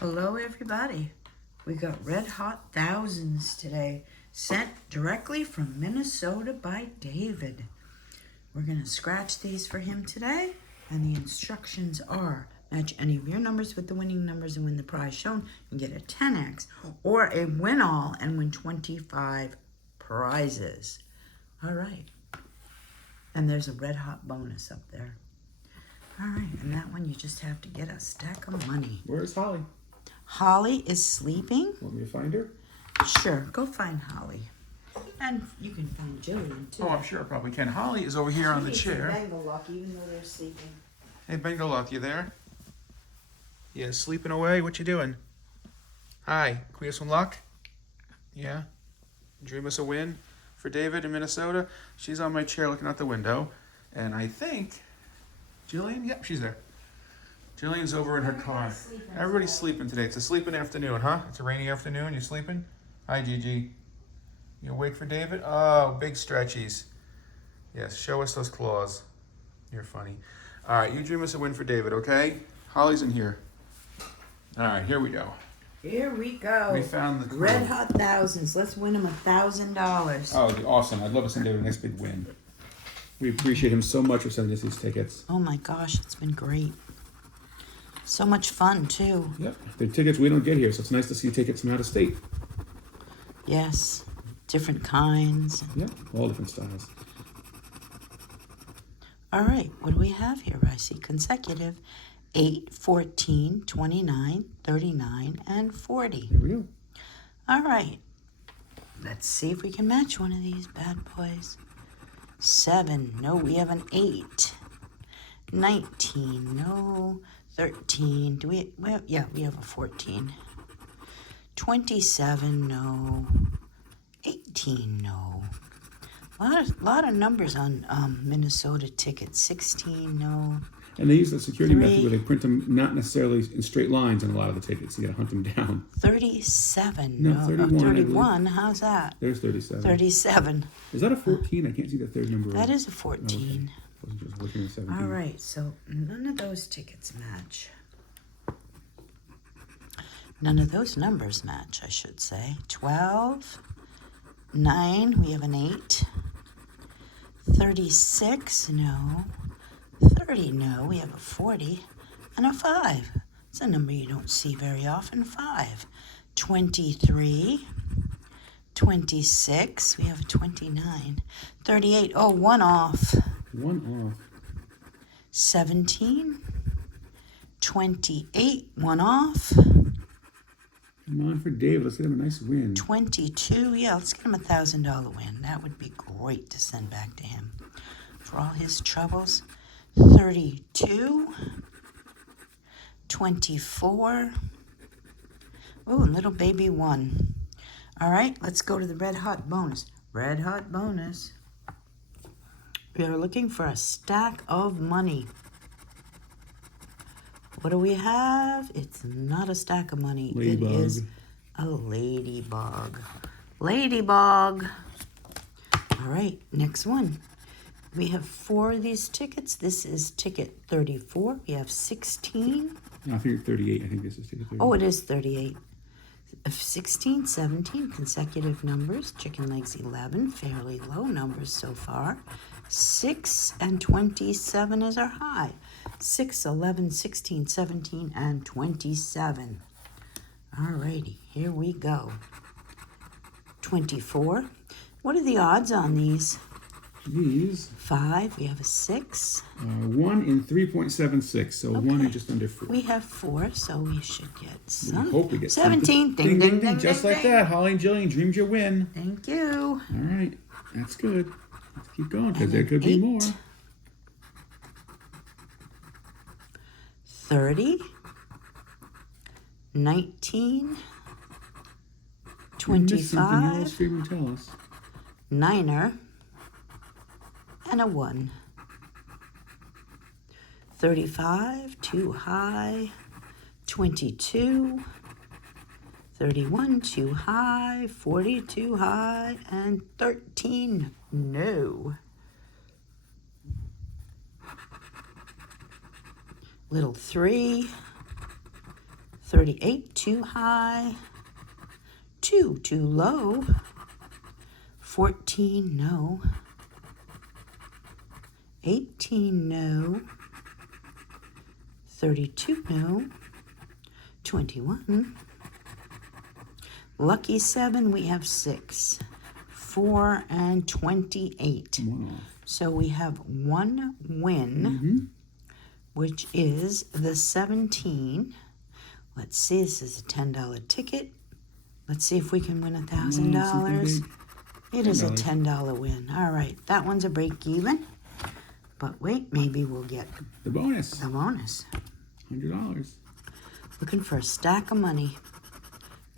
Hello, everybody. We got red hot thousands today, sent directly from Minnesota by David. We're going to scratch these for him today, and the instructions are match any of your numbers with the winning numbers and win the prize shown and get a 10x or a win all and win 25 prizes. All right. And there's a red hot bonus up there. All right, and that one you just have to get a stack of money. Where's Holly? Holly is sleeping. Want me to find her? Sure, go find Holly. And you can find Jillian, too. Oh, I'm sure I probably can. Holly is over here on the She's chair. Bengal luck, even though they're sleeping. Hey, Bengal Luck, you there? Yeah, sleeping away? What you doing? Hi, can we have some luck? Yeah? Dream us a win for David in Minnesota? She's on my chair looking out the window. And I think... Jillian? Yep, she's there. Jillian's over in her car. Everybody's sleeping today. It's a sleeping afternoon, huh? It's a rainy afternoon. You sleeping? Hi, Gigi. You awake for David? Oh, big stretchies. Yes, show us those claws. You're funny. All right, you dream us a win for David, okay? Holly's in here. All right, here we go. Here we go. We found the clue. Red hot thousands. Let's win him $1,000. Oh, it'd be awesome. I'd love to send David a nice big win. We appreciate him so much for sending us these tickets. Oh my gosh, it's been great. So much fun, too. Yep, they're tickets we don't get here, so it's nice to see tickets from out of state. Yes, different kinds. Yep, all different styles. All right, what do we have here? I see consecutive 8, 14, 29, 39, and 40. Here we go. All right, let's see if we can match one of these bad boys. 7, no, we have an 8. 19, no. 13, do we, well, yeah, we have a 14. 27, no. 18, no. A lot of numbers on Minnesota tickets. 16, no. And they use the security 3. method where they print them not necessarily in straight lines on a lot of the tickets. You gotta hunt them down. 37, No, no. 31, 31, how's that? There's 37. 37. Is that a 14? I can't see the third number. That is a 14. Okay. I wasn't just looking at 17. All right, so none of those tickets match. None of those numbers match, I should say. 12, 9, we have an 8. 36, no. 30, no, we have a 40. And a 5. It's a number you don't see very often, 5. 23, 26, we have a 29. 38, oh, 1 off. 1 off. 17, 28, 1 off. Come on for David. Let's get him a nice win. 22, yeah, let's get him a $1,000 win. That would be great to send back to him for all his troubles. 32, 24. Oh, and little baby 1. All right, let's go to the red hot bonus. Red hot bonus. We are looking for a stack of money. What do we have? It's not a stack of money. Ladybug. It is a ladybug. Ladybug. All right, next one. We have 4 of these tickets. This is ticket 34. We have 16. No, I figured 38. I think this is ticket 38. Oh, it is 38. 16, 17 consecutive numbers. Chicken legs 11, fairly low numbers so far. 6 and 27 is our high. 6, 11, 16, 17, and 27. Alrighty, here we go. 24. What are the odds on these? These 5, we have a 6. 1 in 3.76, so 1 in just under 4. We have 4, so we should get some. I hope we get 17. something. Ding, ding, ding, Just ding, like ding. that. Holly and Jillian, dreams your win. Thank you. All right, that's good. Let's keep going because And there an could be 8. more. 30, 19, You missed something. You always 25, scream and tell us. 9er, and a 1. 35, too high. 22, 31, too high. 40, too high. And 13, no. Little 3, 38 too high, 2 too low, 14 no, 18 no, 32 no, 21. Lucky 7, we have 6, 4, and 28. So we have one win, which is the 17. Let's see, this is a $10 ticket. Let's see if we can win $1,000. It is a $10 win. All right, that one's a break even. But wait, maybe we'll get the bonus. The bonus. $100. Looking for a stack of money.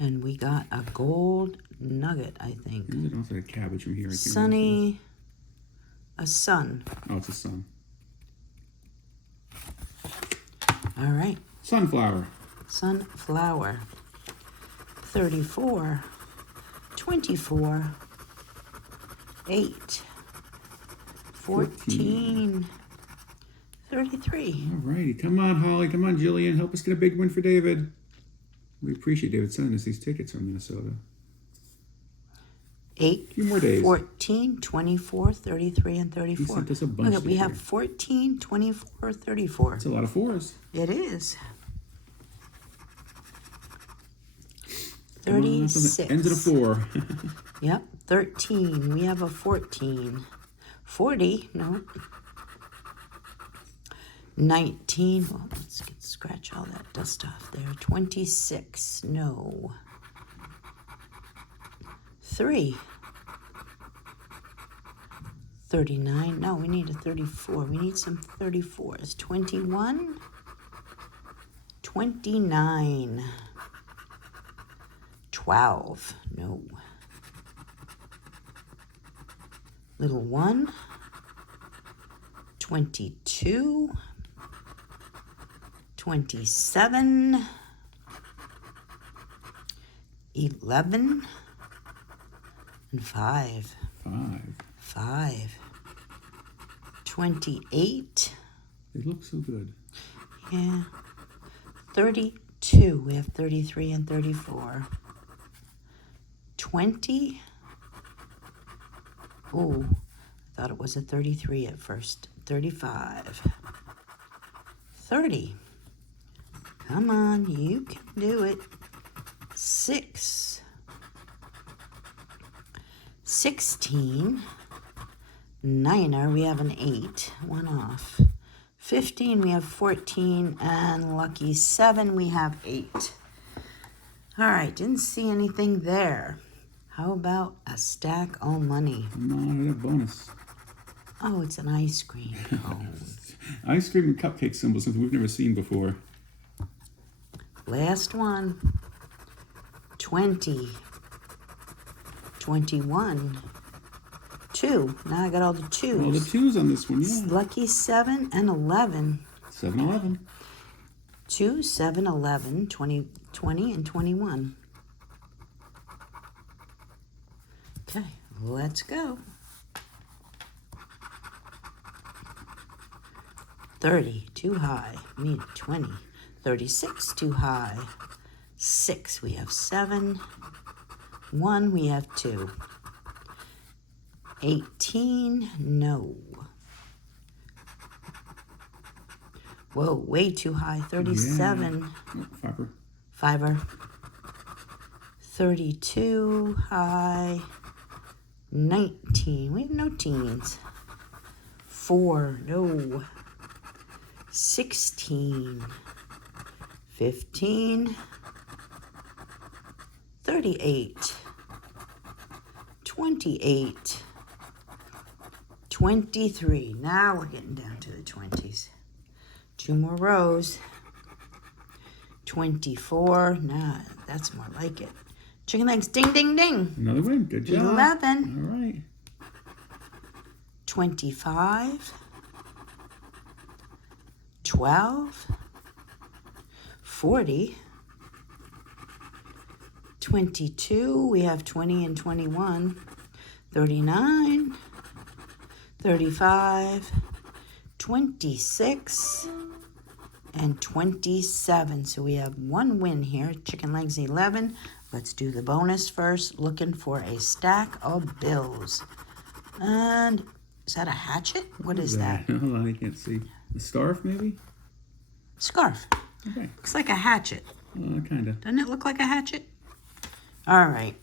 And we got a gold nugget, I think. There's also a cabbage from here. Sunny. A sun. Oh, it's a sun. All right. Sunflower. Sunflower. 34. 24. 8. 14. 33. All righty. Come on, Holly. Come on, Jillian. Help us get a big win for David. We appreciate David sending us these tickets from Minnesota. 8, a few more days. 14, 24, 33, and 34. He sent us a bunch. Look, we have 14, 24, 34. That's a lot of 4s. It is. 36. Ends in a 4. Yep. 13. We have a 14. 40. No. 19. Well, let's scratch all that dust off there. 26. No. 3. 39. No, we need a 34. We need some 34s. 21. 29. 12. No. Little 1. 22. 27. 11. And 5. 5. 28. They look so good. Yeah. 32. We have 33 and 34. 20. Oh, I thought it was a 33 at first. 35. 30. Come on, you can do it. 6. 16. 9er, we have an 8. 1 off. 15, we have 14. And lucky 7, we have 8. All right, didn't see anything there. How about a stack of money? Come on, I got a bonus. Oh, it's an ice cream cone. Ice cream and cupcake symbols, something we've never seen before. Last one. 20. 21. 2. Now I got all the 2s. All the 2s on this one, yeah. Lucky 7 and 11. 7, 11. 2, 7, 11, 20, and 21. Okay, let's go. 30, too high. We need 20. 36, too high. 6, we have 7. 1, we have 2. 18, no. Whoa, way too high. 37. Yeah. Oh, Fiver. 32, high. 19, we have no teens. 4, no. 16. 15. 38. 28. 23. Now we're getting down to the 20s. 2 more rows. 24. Nah, that's more like it. Chicken legs. Ding, ding, ding. Another win. Good job. 11. All right. 25. 12. 40. 22. We have 20 and 21. 39. 35. 26. and 27. So we have one win here. Chicken legs 11. Let's do the bonus first. Looking for a stack of bills. And is that a hatchet? What is that? Hold on, I can't see. A scarf, maybe? Scarf. Okay. Looks like a hatchet. Kind of. Doesn't it look like a hatchet? All right.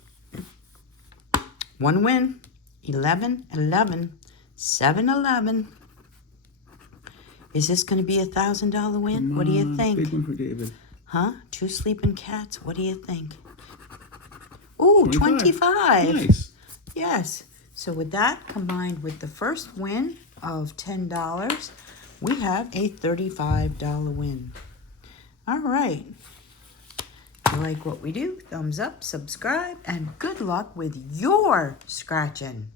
One win. 11, 11, 7, 11. Is this going to be $1,000 win? What do you think? Big one for David. Huh? 2 sleeping cats. What do you think? Ooh, 25. Nice. Yes. So with that, combined with the first win of $10, we have a $35 win. All right. If you like what we do, thumbs up, subscribe, and good luck with your scratching.